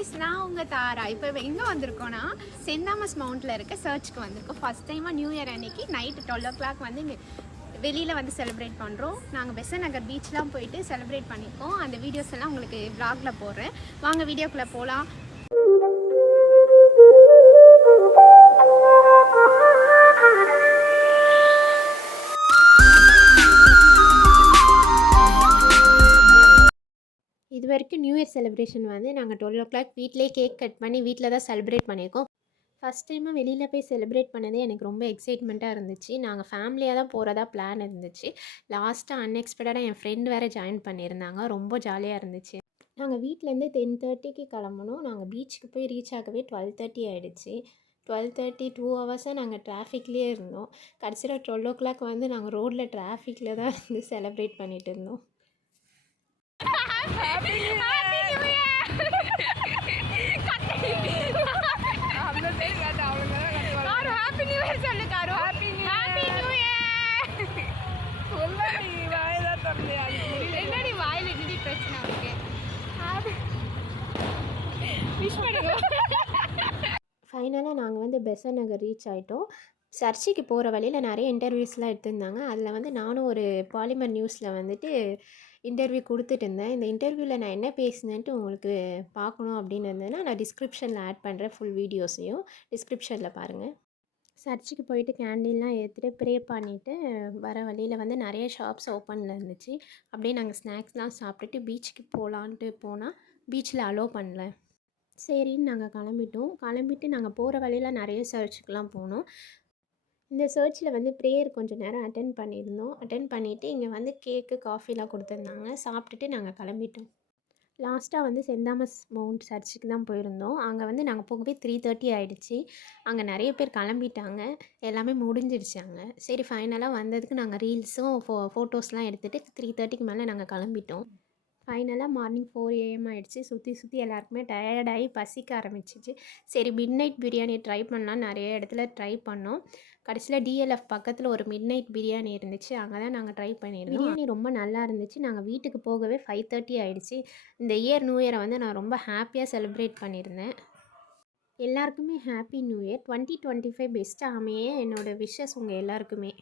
Guys, நான் உங்கள் தாரா. இப்போ எங்கே வந்திருக்கோன்னா சென்ட் தாமஸ் மவுண்ட்டில் இருக்க சர்ச்சுக்கு வந்திருக்கோம். ஃபஸ்ட் டைமாக நியூ இயர் அன்னைக்கு நைட்டு 12 o'clock வந்து இங்கே வெளியில் வந்து செலிப்ரேட் பண்ணுறோம். நாங்கள் பெசன்ட் நகர் பீச்லாம் போயிட்டு செலிப்ரேட் பண்ணியிருக்கோம். அந்த வீடியோஸ் எல்லாம் உங்களுக்கு vlogல போடுறேன். வாங்க வீடியோக்குள்ளே போகலாம். இது வரைக்கும் நியூ இயர் செலிப்ரேஷன் வந்து நாங்கள் 12 o'clock வீட்டிலே கேக் கட் பண்ணி வீட்டில் தான் செலிப்ரேட் பண்ணியிருக்கோம். ஃபஸ்ட் டைமாக வெளியில் போய் செலிப்ரேட் பண்ணதே எனக்கு ரொம்ப எக்ஸைட்மெண்ட்டாக இருந்துச்சு. நாங்கள் ஃபேமிலியாக தான் போகிறதா பிளான் இருந்துச்சு. லாஸ்ட்டாக அன்எக்ஸ்பெக்டடாக என் ஃப்ரெண்ட் வேறு ஜாயின் பண்ணியிருந்தாங்க. ரொம்ப ஜாலியாக இருந்துச்சு. நாங்கள் வீட்டிலேருந்து 10:30க்கு கிளம்புனோம். நாங்கள் பீச்சுக்கு போய் ரீச் ஆகவே 12:30 ஆகிடுச்சு. 12:30 2 ஹவர்ஸாக நாங்கள் டிராஃபிக்லேயே இருந்தோம். கடைசியில் 12 o'clock வந்து நாங்கள் ரோட்டில் டிராஃபிக்கில் தான் இருந்து செலிப்ரேட் பண்ணிகிட்டு இருந்தோம். என்னடி வாயில் என்னடி பிரச்சனை அவருக்கு? ஃபைனலாக நாங்கள் வந்து பெசன்ட் நகர் ரீச் ஆகிட்டோம். சர்ச்சுக்கு போகிற வழியில் நிறைய இன்டர்வியூஸ்லாம் எடுத்திருந்தாங்க. அதில் வந்து நானும் ஒரு பாலிமர் நியூஸில் வந்துட்டு இன்டர்வியூ கொடுத்துட்டு இருந்தேன். இந்த இன்டர்வியூவில் நான் என்ன பேசினேன்ட்டு உங்களுக்கு பார்க்கணும் அப்படின்னு இருந்ததுன்னா நான் டிஸ்கிரிப்ஷனில் ஆட் பண்ணுறேன். ஃபுல் வீடியோஸையும் டிஸ்கிரிப்ஷனில் பாருங்கள். சர்ச்சுக்கு போயிட்டு கேண்டில்லாம் ஏற்றிட்டு ப்ரே பண்ணிவிட்டு வர வழியில் வந்து நிறைய ஷாப்ஸ் ஓப்பனில் இருந்துச்சு. அப்படியே நாங்கள் ஸ்நாக்ஸ்லாம் சாப்பிட்டுட்டு பீச்சுக்கு போகலான்ட்டு போனால் பீச்சில் அலோவ் பண்ணல. சரின்னு நாங்கள் கிளம்பிட்டு நாங்கள் போகிற வழியில் நிறைய சர்ச்சுக்கெலாம் போனோம். இந்த சர்ச்சில் வந்து ப்ரேயர் கொஞ்சம் நேரம் அட்டன் பண்ணிவிட்டு இங்கே வந்து கேக்கு காஃபிலாம் கொடுத்துருந்தாங்க. சாப்பிட்டுட்டு நாங்கள் கிளம்பிட்டோம். லாஸ்ட்டாக வந்து சென்ட் தாமஸ் மவுண்ட் சர்ச்சுக்கு தான் போயிருந்தோம். அங்கே வந்து நாங்கள் போகவே 3:30 ஆகிடுச்சி. அங்கே நிறைய பேர் கிளம்பிட்டாங்க. எல்லாமே முடிஞ்சிடுச்சு அங்கே. சரி ஃபைனலாக வந்ததுக்கு நாங்கள் ரீல்ஸும் ஃபோட்டோஸ்லாம் எடுத்துகிட்டு 3:30க்கு மேலே நாங்கள் கிளம்பிட்டோம். ஃபைனலாக மார்னிங் 4 AM ஆகிடுச்சு. சுற்றி எல்லாருக்குமே டயர்டாகி பசிக்க ஆரம்பிச்சிச்சு. சரி மிட் நைட் பிரியாணி ட்ரை பண்ணலான்னு நிறைய இடத்துல ட்ரை பண்ணோம். கடைசியில் DLF பக்கத்தில் ஒரு மிட் நைட் பிரியாணி இருந்துச்சு. அங்கே தான் நாங்கள் ட்ரை பண்ணியிருந்தோம். பிரியாணி ரொம்ப நல்லா இருந்துச்சு. நாங்கள் வீட்டுக்கு போகவே 5:30 ஆகிடுச்சு. இந்த நியூ இயரை வந்து நான் ரொம்ப ஹாப்பியாக செலிப்ரேட் பண்ணியிருந்தேன். எல்லாருக்குமே ஹாப்பி நியூ இயர். 2025 பெஸ்ட்டாக அமைய என்னோடய விஷஸ் உங்கள் எல்லாருக்குமே.